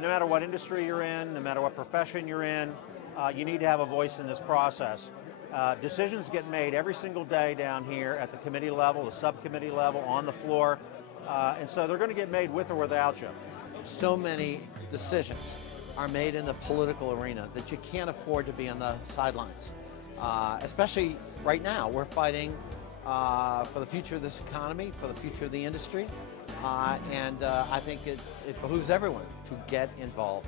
no matter what industry you're in, no matter what profession you're in, you need to have a voice in this process. Decisions get made every single day down here at the committee level, the subcommittee level, on the floor, and so they're going to get made with or without you. So many decisions are made in the political arena that you can't afford to be on the sidelines. Especially right now, we're fighting for the future of this economy, for the future of the industry, and I think it behooves everyone to get involved.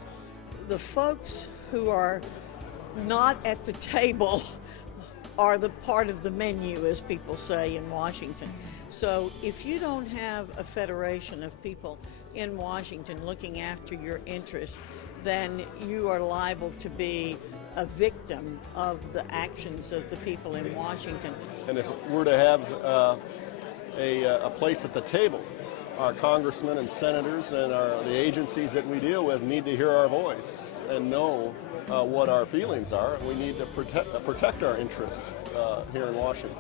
The folks who are not at the table are the part of the menu, as people say in Washington. So if you don't have a federation of people in Washington looking after your interests, then you are liable to be a victim of the actions of the people in Washington. And if we're to have a place at the table, our congressmen and senators and the agencies that we deal with need to hear our voice and know what our feelings are. We need to protect our interests here in Washington.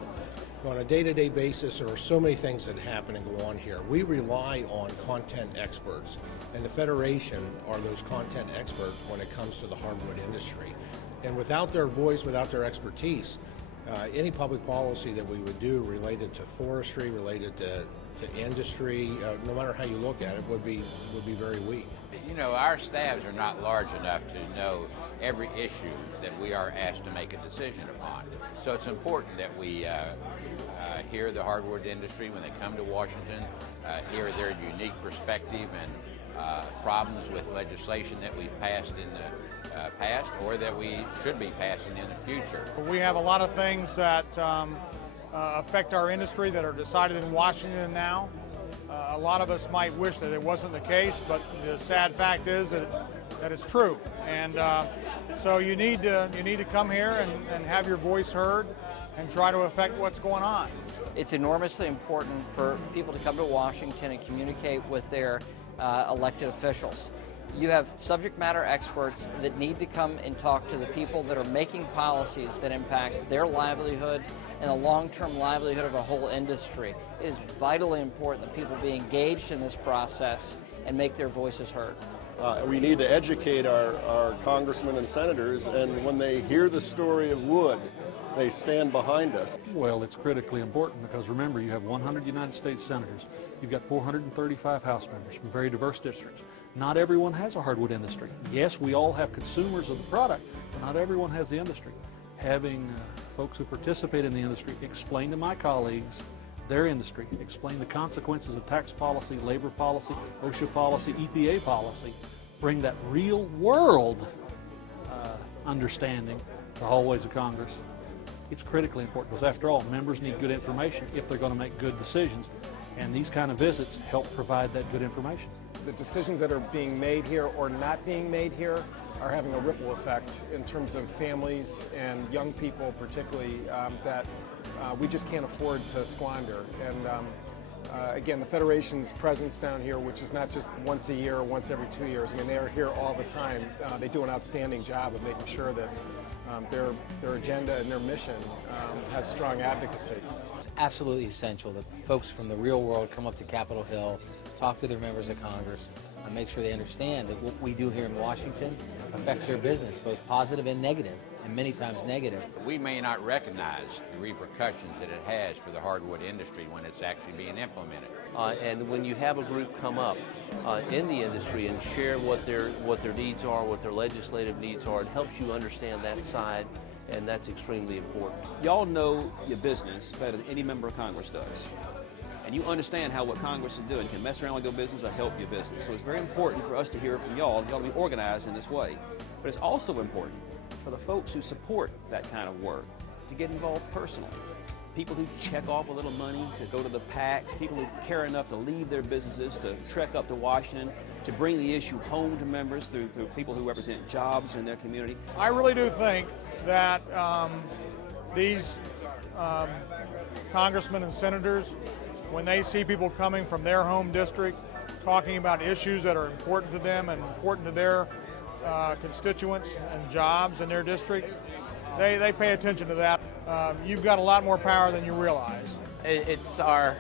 On a day-to-day basis, there are so many things that happen and go on here. We rely on content experts, and the Federation are those content experts when it comes to the hardwood industry. And without their voice, without their expertise, any public policy that we would do related to forestry, related to industry, no matter how you look at it, would be very weak. You know, our staffs are not large enough to know every issue that we are asked to make a decision upon. So it's important that we hear the hardwood industry when they come to Washington, hear their unique perspective and problems with legislation that we've passed in the past or that we should be passing in the future. We have a lot of things that affect our industry that are decided in Washington now. A lot of us might wish that it wasn't the case, but the sad fact is that it's true. And so you need to come here and have your voice heard and try to affect what's going on. It's enormously important for people to come to Washington and communicate with their elected officials. You have subject matter experts that need to come and talk to the people that are making policies that impact their livelihood and the long-term livelihood of a whole industry. It is vitally important that people be engaged in this process and make their voices heard. We need to educate our congressmen and senators, and when they hear the story of wood, they stand behind us. Well, it's critically important because remember, you have 100 United States senators. You've got 435 House members from very diverse districts. Not everyone has a hardwood industry. Yes, we all have consumers of the product, but not everyone has the industry. Having folks who participate in the industry explain to my colleagues their industry, explain the consequences of tax policy, labor policy, OSHA policy, EPA policy, bring that real world understanding to the hallways of Congress. It's critically important because after all, members need good information if they're going to make good decisions, and these kind of visits help provide that good information. The decisions that are being made here or not being made here are having a ripple effect in terms of families and young people particularly that we just can't afford to squander. And again, the Federation's presence down here, which is not just once a year or once every 2 years, I mean, they are here all the time. They do an outstanding job of making sure that their agenda and their mission has strong advocacy. It's absolutely essential that folks from the real world come up to Capitol Hill, talk to their members of Congress, and make sure they understand that what we do here in Washington affects their business, both positive and negative, and many times negative. We may not recognize the repercussions that it has for the hardwood industry when it's actually being implemented. And when you have a group come up in the industry and share what their needs are, what their legislative needs are, it helps you understand that side, and that's extremely important. Y'all know your business better than any member of Congress does. And you understand how what Congress is doing can mess around with your business or help your business. So it's very important for us to hear from y'all. Y'all to be organized in this way. But it's also important for the folks who support that kind of work to get involved personally. People who check off a little money to go to the PACs, people who care enough to leave their businesses, to trek up to Washington, to bring the issue home to members through people who represent jobs in their community. I really do think that these congressmen and senators, when they see people coming from their home district, talking about issues that are important to them and important to their constituents and jobs in their district, they pay attention to that. You've got a lot more power than you realize. It's our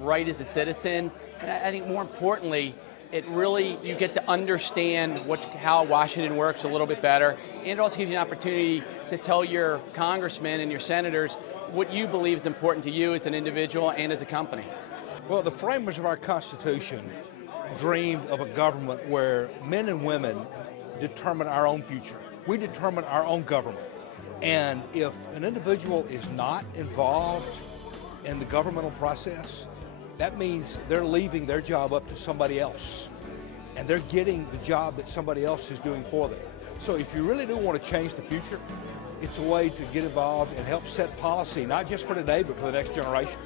right as a citizen, and I think more importantly, It really, you get to understand how Washington works a little bit better, and it also gives you an opportunity to tell your congressmen and your senators what you believe is important to you as an individual and as a company. Well, the framers of our Constitution dreamed of a government where men and women determine our own future. We determine our own government. And if an individual is not involved in the governmental process, that means they're leaving their job up to somebody else. And they're getting the job that somebody else is doing for them. So if you really do want to change the future, it's a way to get involved and help set policy, not just for today, but for the next generation.